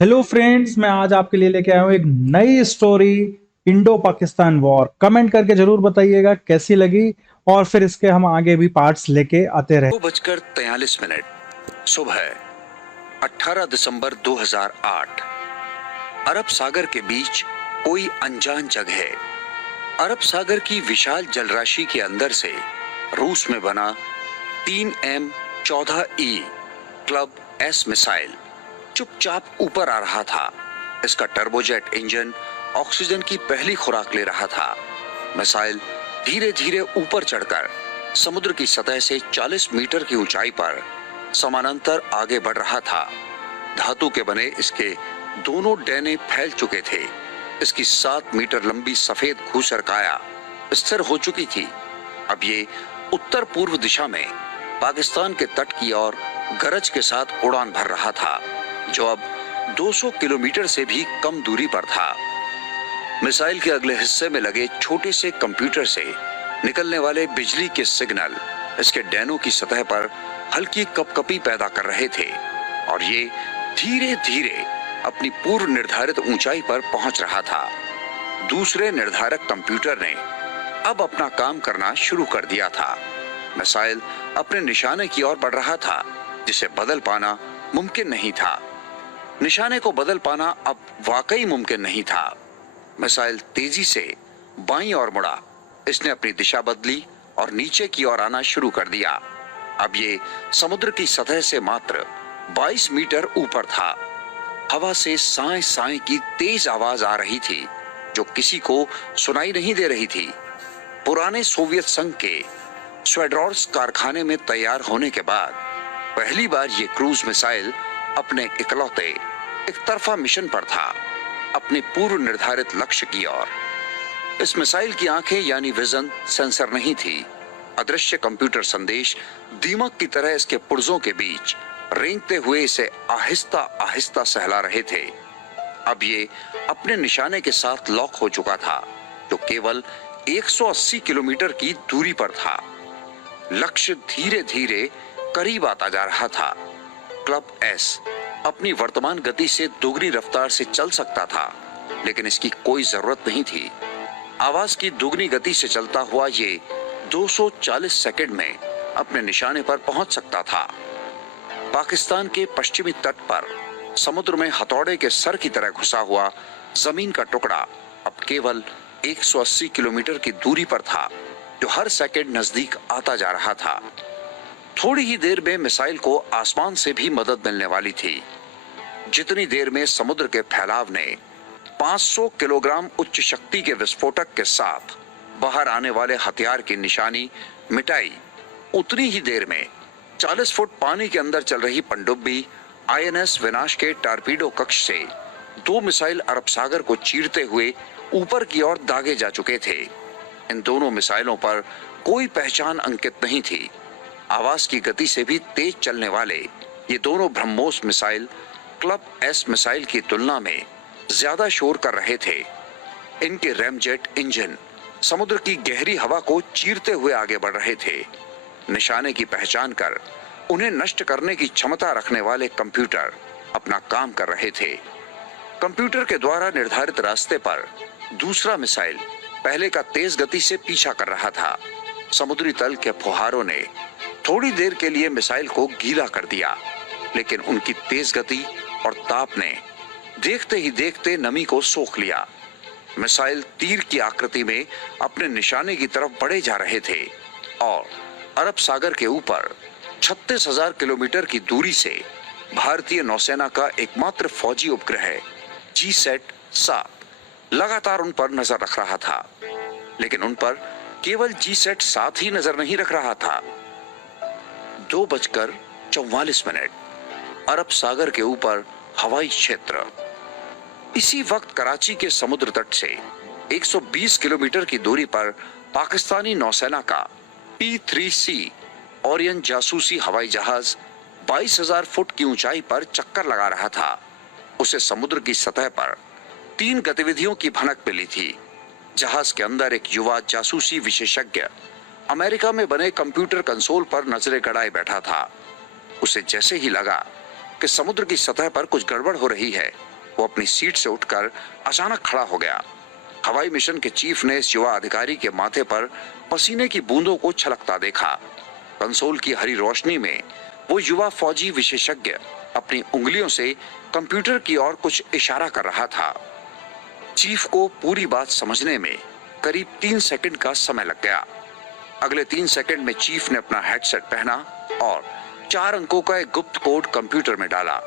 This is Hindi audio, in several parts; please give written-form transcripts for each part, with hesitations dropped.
हेलो फ्रेंड्स, मैं आज आपके लिए लेके आया हूँ एक नई story. Indo Pakistan war. Comment करके जरूर बताइएगा कैसी लगी, और फिर इसके हम आगे भी पार्ट्स लेके आते रहे। 2:43 सुबह 18 दिसंबर 2008। अरब सागर के बीच कोई अनजान जगह। अरब सागर की विशाल जलराशि के अंदर से रूस में बना 3M14E क्लब एस मिसाइल चुपचाप ऊपर आ रहा था। इसका टर्बोजेट इंजन ऑक्सीजन की पहली खुराक ले रहा था। मिसाइल धीरे धीरे ऊपर चढ़कर समुद्र की सतह से 40 मीटर की ऊंचाई पर समानांतर आगे बढ़ रहा था। धातु के बने इसके दोनों डैने फैल चुके थे। इसकी 7 मीटर लंबी सफेद घूसर काया स्थिर हो चुकी थी। अब ये उत्तर पूर्व दिशा में पाकिस्तान के तट की ओर गरज के साथ उड़ान भर रहा था, जो अब 200 किलोमीटर से भी कम दूरी पर था। मिसाइल के अगले हिस्से में लगे छोटे से कंप्यूटर से निकलने वाले बिजली के सिग्नल इसके डैनों की सतह पर हल्की कपकपी पैदा कर रहे थे, और ये धीरे धीरे अपनी पूर्व निर्धारित ऊंचाई पर पहुंच रहा था। दूसरे निर्धारक कंप्यूटर ने अब अपना काम करना शुरू कर दिया था। मिसाइल अपने निशाने की ओर बढ़ रहा था, जिसे बदल पाना मुमकिन नहीं था। निशाने को बदल पाना अब वाकई मुमकिन नहीं था। मिसाइल तेजी से बाईं ओर मुड़ा। इसने अपनी दिशा बदली और नीचे की ओर आना शुरू कर दिया। अब ये समुद्र की सतह से मात्र 22 मीटर ऊपर था। हवा से साए साए की तेज आवाज आ रही थी, जो किसी को सुनाई नहीं दे रही थी। पुराने सोवियत संघ के स्वेड्रोर्स कारखाने में तैयार होने के बाद पहली बार ये क्रूज मिसाइल अपने इकलौते एक तरफा मिशन पर था, अपने पूर्व निर्धारित लक्ष्य की ओर। इस मिसाइल की आंखें यानी विजन सेंसर नहीं थी। अदृश्य कंप्यूटर संदेश दीमक की तरह इसके पुर्जों के बीच रेंगते हुए इसे आहिस्ता आहिस्ता सहला रहे थे। अब ये अपने निशाने के साथ लॉक हो चुका था, जो केवल 180 किलोमीटर की दूरी पर था। लक्ष्य धीरे धीरे करीब आता जा रहा था। क्लब एस अपनी वर्तमान गति से दोगुनी रफ्तार से चल सकता था, लेकिन इसकी कोई जरूरत नहीं थी। आवाज की दोगुनी गति से चलता हुआ ये 240 सेकंड में अपने निशाने पर पहुंच सकता था। पाकिस्तान के पश्चिमी तट पर समुद्र में हथौड़े के सर की तरह घुसा हुआ जमीन का टुकड़ा अब केवल 180 किलोमीटर की दूरी पर था, जो हर सेकंड नजदीक आता जा रहा था। थोड़ी ही देर में मिसाइल को आसमान से भी मदद मिलने वाली थी। जितनी देर में समुद्र के फैलाव ने 500 किलोग्राम उच्च शक्ति के विस्फोटक के साथ बाहर आने वाले हथियार की निशानी मिटाई, उतनी ही देर में 40 फुट पानी के अंदर चल रही पनडुब्बी आईएनएस विनाश के टारपीडो कक्ष से 2 मिसाइल अरब सागर को चीरते हुए ऊपर की ओर दागे जा चुके थे। इन दोनों मिसाइलों पर कोई पहचान अंकित नहीं थी। आवाज की गति से भी तेज चलने वाले ये दोनों BrahMos missile club S missile की तुलना में ज्यादा शोर कर रहे थे। इनके रैमजेट इंजन समुद्र की गहरी हवा को चीरते हुए आगे बढ़ रहे थे। निशाने की पहचान कर उन्हें नष्ट करने की क्षमता रखने वाले कंप्यूटर अपना काम कर रहे थे। कंप्यूटर के द्वारा निर्धारित रास्ते पर दूसरा मिसाइल पहले का तेज गति से पीछा कर रहा था। समुद्री तल के फुहारों ने थोड़ी देर के लिए मिसाइल को गीला कर दिया, लेकिन उनकी तेज गति और ताप ने देखते ही देखते नमी को सोख लिया। मिसाइल तीर की आकृति में अपने निशाने की तरफ बढ़े जा रहे थे, और अरब सागर के ऊपर 36,000 किलोमीटर की दूरी से भारतीय नौसेना का एकमात्र फौजी उपग्रह GSAT-7 लगातार उन पर नजर रख रहा था। लेकिन उन पर केवल GSAT-7 ही नजर नहीं रख रहा था। 2:44 अरब सागर के ऊपर हवाई क्षेत्र। इसी वक्त कराची के समुद्र तट से 120 किलोमीटर की दूरी पर पाकिस्तानी नौसेना का P-3C ओरियन जासूसी हवाई जहाज 22,000 फुट की ऊंचाई पर चक्कर लगा रहा था। उसे समुद्र की सतह पर 3 गतिविधियों की भनक मिली थी। जहाज के अंदर एक युवा जासूसी विशेषज्ञ अमेरिका में बने कंप्यूटर कंसोल पर नजरें गड़ाए बैठा था। उसे जैसे ही लगा कि समुद्र की सतह पर कुछ गड़बड़ हो रही है, वो अपनी सीट से उठकर अचानक खड़ा हो गया। हवाई मिशन के चीफ ने इस युवा अधिकारी के माथे पर पसीने की बूंदों को छलकता देखा। कंसोल की हरी रोशनी में वो युवा फौजी विशेषज्ञ अपनी उंगलियों से कंप्यूटर की ओर कुछ इशारा कर रहा था। चीफ को पूरी बात समझने में करीब 3 सेकंड का समय लग गया। अगले 3 सेकंड में चीफ ने अपना हेडसेट पहना और 4 अंकों का एक गुप्त कोड कंप्यूटर में डाला।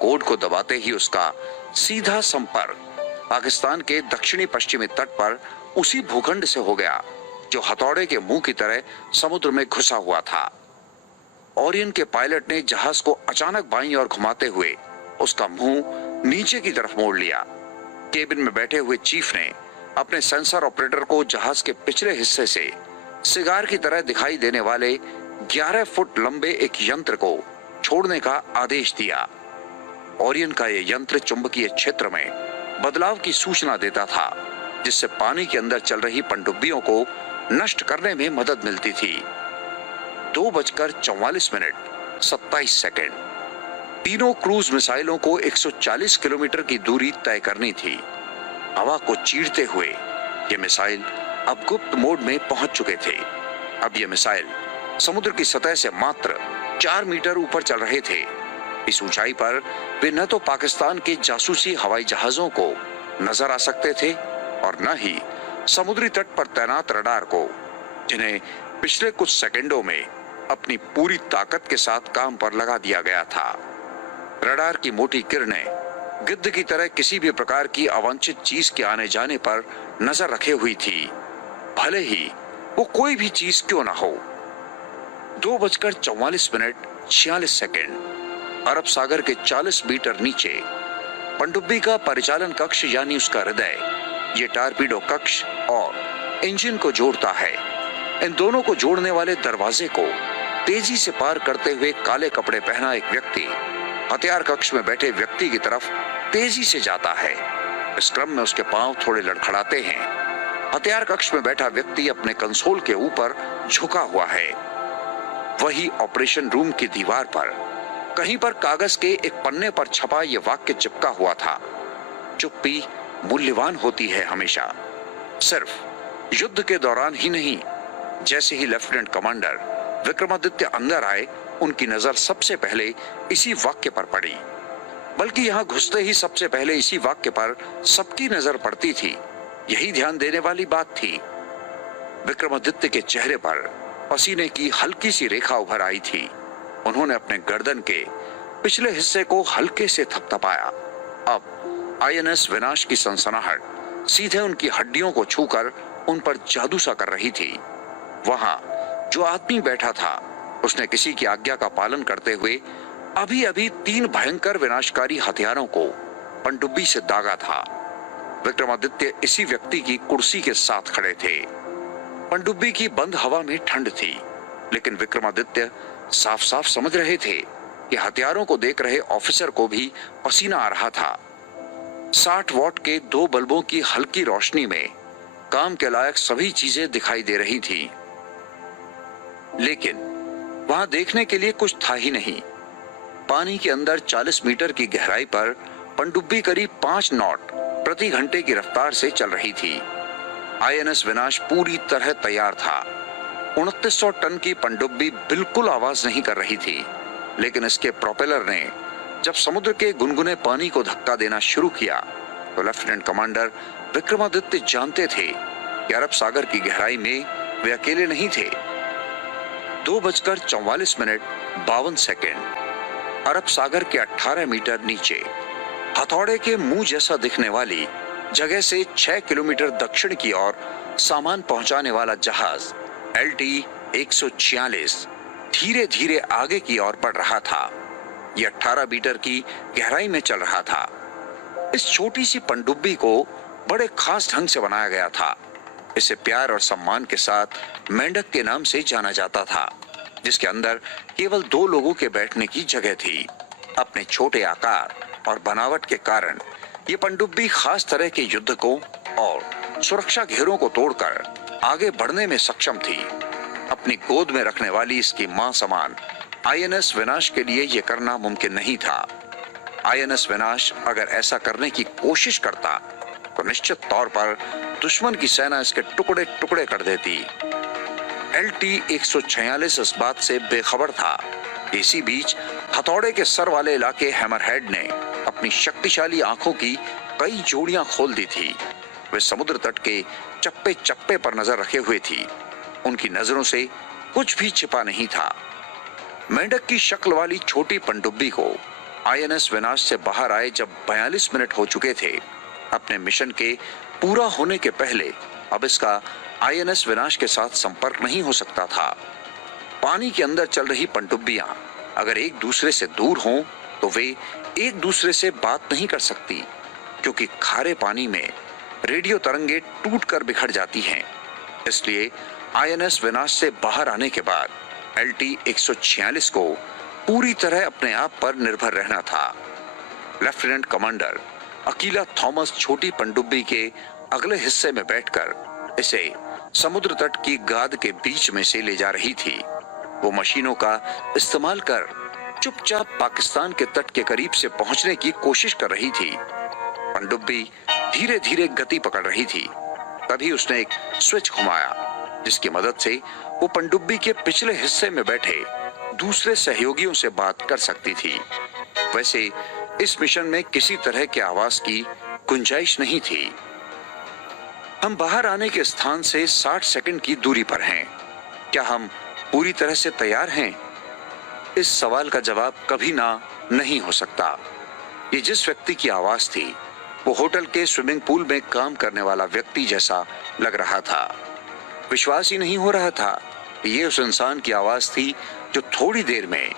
कोड को दबाते ही उसका सीधा संपर्क पाकिस्तान के दक्षिणी पश्चिमी तट पर उसी भूखंड से हो गया जो हथौड़े के मुंह की तरह समुद्र में घुसा हुआ था। ओरियन के पायलट ने जहाज को अचानक बाईं ओर घुमाते हुए उसका मुंह नीचे की तरफ मोड़ लिया। केबिन में बैठे हुए चीफ ने अपने सेंसर ऑपरेटर को जहाज के पिछले हिस्से से सिगार की तरह दिखाई देने वाले 11 फुट लंबे एक यंत्र को छोड़ने का आदेश दिया। ओरियन का यह यंत्र चुंबकीय क्षेत्र में बदलाव की सूचना देता था, जिससे पानी के अंदर चल रही पनडुब्बियों को नष्ट करने में मदद मिलती थी। 2:44 तीनों क्रूज मिसाइलों को 140 किलोमीटर की दूरी तय करनी थी। हवा को चीरते हुए ये मिसाइल अब गुप्त मोड में पहुंच चुके थे। अब ये मिसाइल समुद्र की सतह से मात्र 4 मीटर ऊपर चल रहे थे। इस ऊंचाई पर वे न तो पाकिस्तान के जासूसी हवाई जहाजों को नजर आ सकते थे और न ही समुद्री तट पर तैनात रडार को, जिन्हें पिछले कुछ सेकंडों में अपनी पूरी ताकत के साथ काम पर लगा दिया गया था। रडार की मोटी किरणें गिद्ध की तरह किसी भी प्रकार की अवांछित चीज के आने जाने पर नजर रखे हुई थी, भले ही वो कोई भी चीज क्यों ना हो। 2:44 अरब सागर के 40 मीटर नीचे पनडुब्बी का परिचालन कक्ष यानी उसका हृदय, ये टारपीडो कक्ष और इंजन को जोड़ता है। इन दोनों को जोड़ने वाले दरवाजे को तेजी से पार करते हुए काले कपड़े पहना एक व्यक्ति हथियार कक्ष में बैठे व्यक्ति की तरफ तेजी से जाता है। इस क्रम में उसके पांव थोड़े लड़खड़ाते हैं। हथियार कक्ष में बैठा व्यक्ति अपने कंसोल के ऊपर झुका हुआ है। वही ऑपरेशन रूम की दीवार पर कहीं पर कागज के एक पन्ने पर छपा यह वाक्य चिपका हुआ था, चुप्पी मूल्यवान होती है हमेशा, सिर्फ युद्ध के दौरान ही नहीं। जैसे ही लेफ्टिनेंट कमांडर विक्रमादित्य अंदर आए, उनकी नजर सबसे पहले इसी वाक्य पर पड़ी। बल्कि यहां घुसते ही सबसे पहले इसी वाक्य पर सबकी नजर पड़ती थी। यही ध्यान देने वाली बात थी। विक्रमादित्य के चेहरे पर पसीने की हल्की सी रेखा उभर आई थी। उन्होंने अपने गर्दन के पिछले हिस्से को हल्के से थपथपाया। अब आईएनएस विनाश की सनसनाहट सीधे उनकी हड्डियों को छूकर उन पर जादू सा कर रही थी। वहां जो आदमी बैठा था, उसने किसी की आज्ञा का पालन करते हुए अभी अभी 3 भयंकर विनाशकारी हथियारों को पनडुब्बी से दागा था। विक्रमादित्य इसी व्यक्ति की कुर्सी के साथ खड़े थे। पनडुब्बी की बंद हवा में ठंड थी, लेकिन विक्रमादित्य साफ साफ समझ रहे थे कि हथियारों को देख रहे ऑफिसर को भी पसीना आ रहा था। 60 वॉट के 2 बल्बों की हल्की रोशनी में काम के लायक सभी चीजें दिखाई दे रही थी, लेकिन वहां देखने के लिए कुछ था ही नहीं। पानी के अंदर 40 मीटर की गहराई पर पनडुब्बी करीब 5 नॉट प्रति घंटे की रफ्तार से चल रही थी। आईएनएस विनाश पूरी तरह तैयार था। 2900 टन की पनडुब्बी बिल्कुल आवाज नहीं कर रही थी, लेकिन इसके प्रोपेलर ने जब समुद्र के गुनगुने पानी को धक्का देना शुरू किया तो लेफ्टिनेंट कमांडर विक्रमादित्य जानते थे कि अरब सागर की गहराई में वे अकेले नहीं थे। 2:44 अरब सागर के 18 मीटर नीचे हथौड़े के मुंह जैसा दिखने वाली जगह से 6 किलोमीटर दक्षिण की ओर सामान पहुंचाने वाला जहाज LT 146 धीरे धीरे आगे की ओर बढ़ रहा था। यह 18 मीटर की गहराई में चल रहा था। इस छोटी सी पनडुब्बी को बड़े खास ढंग से बनाया गया था। इसे प्यार और सम्मान के साथ मेंढक के नाम से जाना जाता था, जिसके अंदर केवल 2 लोगों के बैठने की जगह थी। अपने छोटे आकार और बनावट के कारण ये पनडुब्बी खास तरह के युद्ध को और सुरक्षा घेरों को तोड़कर आगे बढ़ने में सक्षम थी। अपनी गोद में रखने वाली इसकी मां समान आईएनएस विनाश के लिए यह करना मुमकिन नहीं था। आईएनएस विनाश अगर ऐसा करने की कोशिश करता तो निश्चित तौर पर दुश्मन की सेना इसके टुकड़े टुकड़े कर देती। LT-146 इस बात से बेखबर था। इसी बीच हथौड़े के सर वाले इलाके हैमरहेड ने अपनी शक्तिशाली आंखों की कई जोड़ियां खोल दी थी। वे समुद्र तट के चप्पे चप्पे पर नजर रखे हुए थी। उनकी नजरों से कुछ भी छिपा नहीं था। मेंढक की शक्ल वाली छोटी पनडुब्बी को आईएनएस विनाश से बाहर आए जब 42 मिनट हो चुके थे, अपने मिशन के पूरा होने के पहले अब इसका आईएनएस विनाश के साथ संपर्क नहीं हो सकता था। पानी के अंदर चल रही पनडुब्बियां अगर एक दूसरे से दूर हों तो वे एक दूसरे से बात नहीं कर सकती, क्योंकि खारे पानी में रेडियो तरंगे टूटकर बिखर जाती हैं। इसलिए आईएनएस विनाश से बाहर आने के बाद LT-146 को पूरी तरह अपने आप पर निर्भर रहना था। लेफ्टिनेंट कमांडर अकीला थॉमस छोटी पनडुब्बी के अगले हिस्से में बैठकर इसे समुद्र तट की गाद के बीच में से ले जा रही थी। वो मशीनों का इस्तेमाल कर चुपचाप पाकिस्तान के तट के करीब से पहुंचने की कोशिश कर रही थी। पनडुब्बी धीरे धीरे गति पकड़ रही थी। तभी उसने एक स्विच घुमाया, जिसकी मदद से वो पनडुब्बी के पिछले हिस्से में बैठे दूसरे सहयोगियों से बात कर सकती थी। वैसे इस मिशन में किसी तरह के आवाज की गुंजाइश नहीं थी। हम बाहर आने के स्थान से 60 सेकंड की दूरी पर हैं। क्या हम पूरी तरह से तैयार हैं? इस सवाल का जवाब कभी ना नहीं हो सकता। ये जिस व्यक्ति की आवाज थी वो होटल के स्विमिंग पूल में काम करने वाला व्यक्ति जैसा लग रहा था। विश्वास ही नहीं हो रहा था कि ये उस इंसान की आवाज थी जो थोड़ी देर में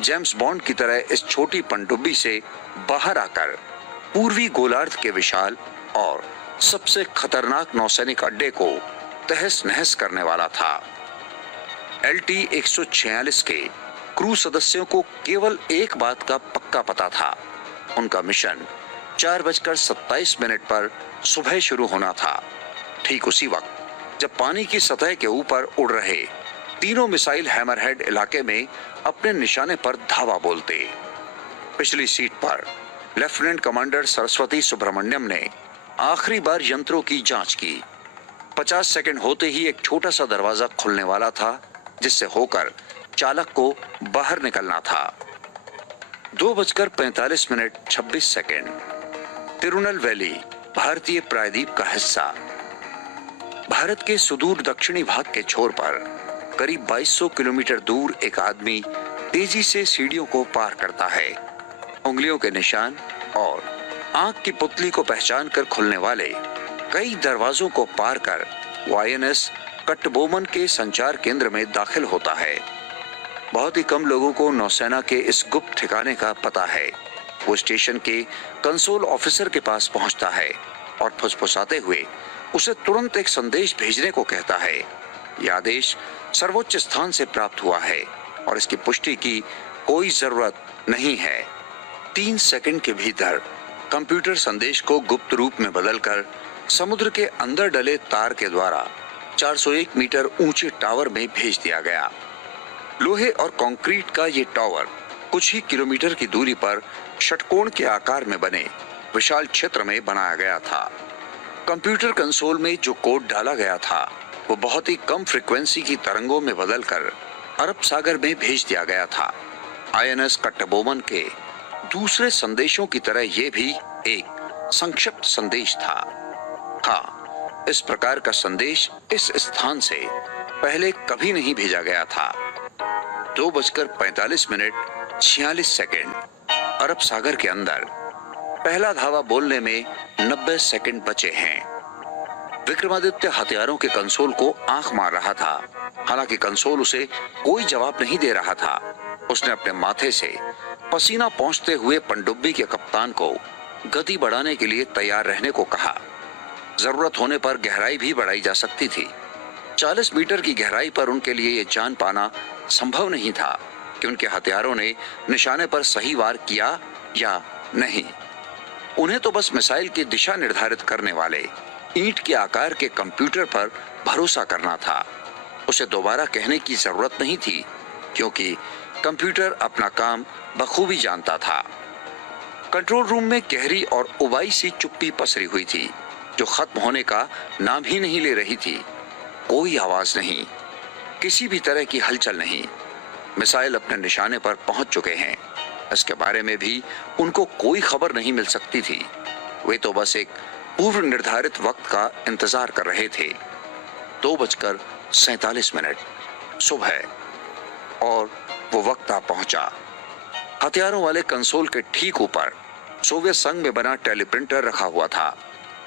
जेम्स बॉन्ड की तरह इस छोटी पनडुब्बी से बाहर आकर पूर्वी गोलार्ध के विशाल और सबसे खतरनाक नौसैनिक अड्डे को तहस नहस करने वाला था। LT-146 के क्रू सदस्यों को केवल एक बात का पक्का पता था। उनका मिशन 4:27 पर सुबह शुरू होना था। ठीक उसी वक्त जब पानी की सतह के ऊपर उड़ रहे तीनों मिसाइल हैमरहेड इलाके में अपने निशाने पर धावा बोलते। पिछली सीट पर लेफ्टिनेंट कमांडर सरस्वती सुब्रमण्यम ने आखिरी बार यंत्रों की जांच की। 50 सेकंड होते ही एक छोटा सा दरवाजा खुलने वाला था, जिससे होकर चालक को बाहर निकलना था। 2:45 तिरुनल वैली भारतीय प्रायद्वीप का हिस्सा। भारत के सुदूर दक्षिणी भाग के छोर पर करीब 2200 किलोमीटर दूर एक आदमी तेजी से सीढ़ियों को पार करता है। उंगलियों के निशान और आंख की पुतली को पहचान कर खुलने वाले कई दरवाजों को पार कर वो आईएनएस कट्टबोमन के संचार केंद्र में दाखिल होता है। बहुत ही कम लोगों को नौसेना के इस गुप्त ठिकाने का पता है। वो स्टेशन के कंसोल ऑफिसर के पास पहुंचता है और फुसफुसाते हुए उसे तुरंत एक संदेश भेजने को कहता है। यह आदेश सर्वोच्च स्थान से प्राप्त हुआ है और इसकी पुष्टि की कोई जरूरत नहीं है। 3 सेकंड के भीतर कंप्यूटर संदेश को गुप्त रूप में बदलकर समुद्र के अंदर डले तार के द्वारा 401 मीटर ऊंचे टावर में भेज दिया गया। लोहे और कंक्रीट का ये टावर कुछ ही किलोमीटर की दूरी पर षटकोण के आकार में बने विशाल क्षेत्र में बनाया गया था। कंप्यूटर कंसोल में जो कोड डाला गया था वो बहुत ही कम फ्रीक्वेंसी की तरंगों में बदलकर अरब सागर में भेज दिया गया था। आईएनएस कट्टबोमन के दूसरे संदेशों की तरह ये भी एक संक्षिप्त संदेश था। हाँ, इस प्रकार का संदेश इस स्थान से पहले कभी नहीं भेजा गया था। 2:45 अरब सागर के अंदर पहला धावा बोलने में 90 सेकंड बचे हैं। विक्रमादित्य हथियारों के कंसोल को आंख मार रहा था। हालांकि कंसोल उसे कोई जवाब नहीं दे रहा था। उसने अपने माथे से पसीना पोंछते हुए पनडुब्बी के कप्तान को गति बढ़ाने के लिए तैयार रहने को कहा। जरूरत होने पर गहराई भी बढ़ाई जा सकती थी। 40 मीटर की गहराई पर उनके लिए यह जान पाना संभव नहीं था कि उनके हथियारों ने निशाने पर सही वार किया या नहीं। उन्हें तो बस मिसाइल की दिशा निर्धारित करने वाले ईंट के आकार के कंप्यूटर पर भरोसा करना था। उसे दोबारा कहने की जरूरत नहीं थी, क्योंकि कंप्यूटर अपना काम बखूबी जानता था। कंट्रोल रूम में गहरी और उबाई सी चुप्पी पसरी हुई थी, जो खत्म होने का नाम ही नहीं ले रही थी। कोई आवाज नहीं, किसी भी तरह की हलचल नहीं। मिसाइल अपने निशाने पर पहुंच चुके हैं, इसके बारे में भी उनको कोई खबर नहीं मिल सकती थी। वे तो बस एक पूर्व निर्धारित वक्त का इंतजार कर रहे थे। 2:47 सुबह, और वो वक्त आ पहुंचा। हथियारों वाले कंसोल के ठीक ऊपर सोवियत संघ में बना टेलीप्रिंटर रखा हुआ था।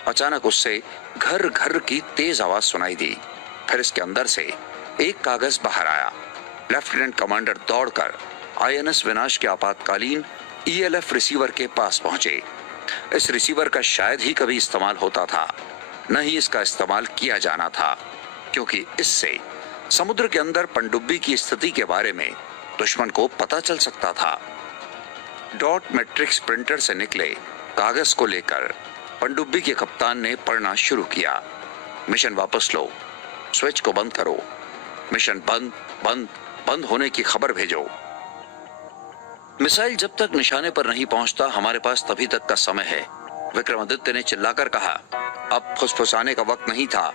अचानक उससे घर घर की तेज आवाज सुनाई दी। फिर इसके अंदर से एक कागज बाहर आया। लेफ्टिनेंट कमांडर दौड़कर आईएनएस विनाश के आपातकालीन ईएलएफ रिसीवर के पास पहुंचे। इस रिसीवर का शायद ही कभी इस्तेमाल होता था, न ही इसका इस्तेमाल किया जाना था, क्योंकि इससे समुद्र के अंदर पनडुब्बी की स्थिति के बारे में दुश्मन को पता चल सकता था। डॉट मैट्रिक्स प्रिंटर से निकले कागज को लेकर पनडुब्बी के कप्तान ने पढ़ना शुरू किया। मिशन वापस लो, स्विच को बंद करो, मिशन बंद बंद बंद होने की खबर भेजो। मिसाइल जब तक निशाने पर नहीं पहुंचता, हमारे पास तभी तक का समय है, विक्रमादित्य ने चिल्लाकर कहा। अब फुसफुसाने का वक्त नहीं था।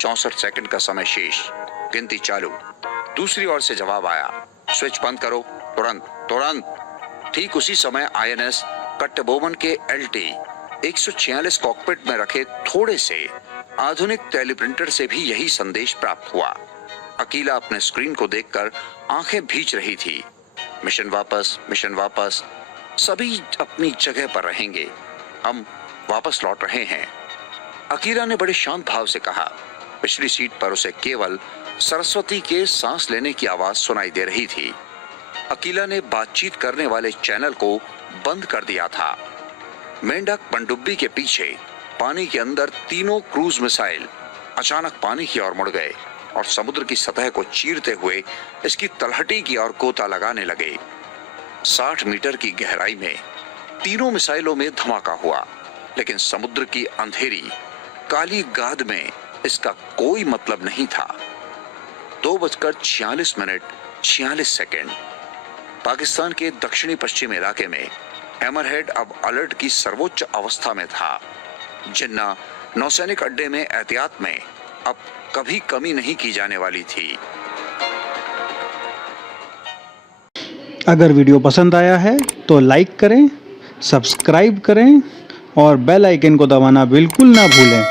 64 सेकंड का समय शेष, गिनती चालू। दूसरी ओर से जवाब आया, स्विच बंद करो, तुरंत तुरंत। ठीक उसी समय आईएनएस कट्टबोमन के LT 146 कॉकपिट में रखे थोड़े से आधुनिक टेलीप्रिंटर से भी यही संदेश प्राप्त हुआ। अकीला अपने स्क्रीन को देखकर आंखें भींच रही थी। मिशन वापस, सभी अपनी जगह पर रहेंगे, हम वापस लौट रहे हैं। अकीला ने बड़े शांत भाव से कहा। पिछली सीट पर उसे केवल सरस्वती के सांस लेने की आवाज सुनाई दे रही थी। अकीला ने बातचीत करने वाले चैनल को बंद कर दिया था। मेंढक पनडुब्बी के पीछे पानी के अंदर तीनों क्रूज मिसाइल अचानक पानी की ओर मुड़ गए और समुद्र की सतह को चीरते हुए इसकी तलहटी की ओर गोता लगाने लगे। 60 मीटर की गहराई में तीनों मिसाइलों में धमाका हुआ, लेकिन समुद्र की अंधेरी काली गाद में इसका कोई मतलब नहीं था। 2:46 पाकिस्तान के दक्षिणी पश्चिम इलाके में हैमरहेड अब अलर्ट की सर्वोच्च अवस्था में था। जिन्ना नौसैनिक अड्डे में एहतियात में अब कभी कमी नहीं की जाने वाली थी। अगर वीडियो पसंद आया है तो लाइक करें, सब्सक्राइब करें और बेल आइकन को दबाना बिल्कुल ना भूलें।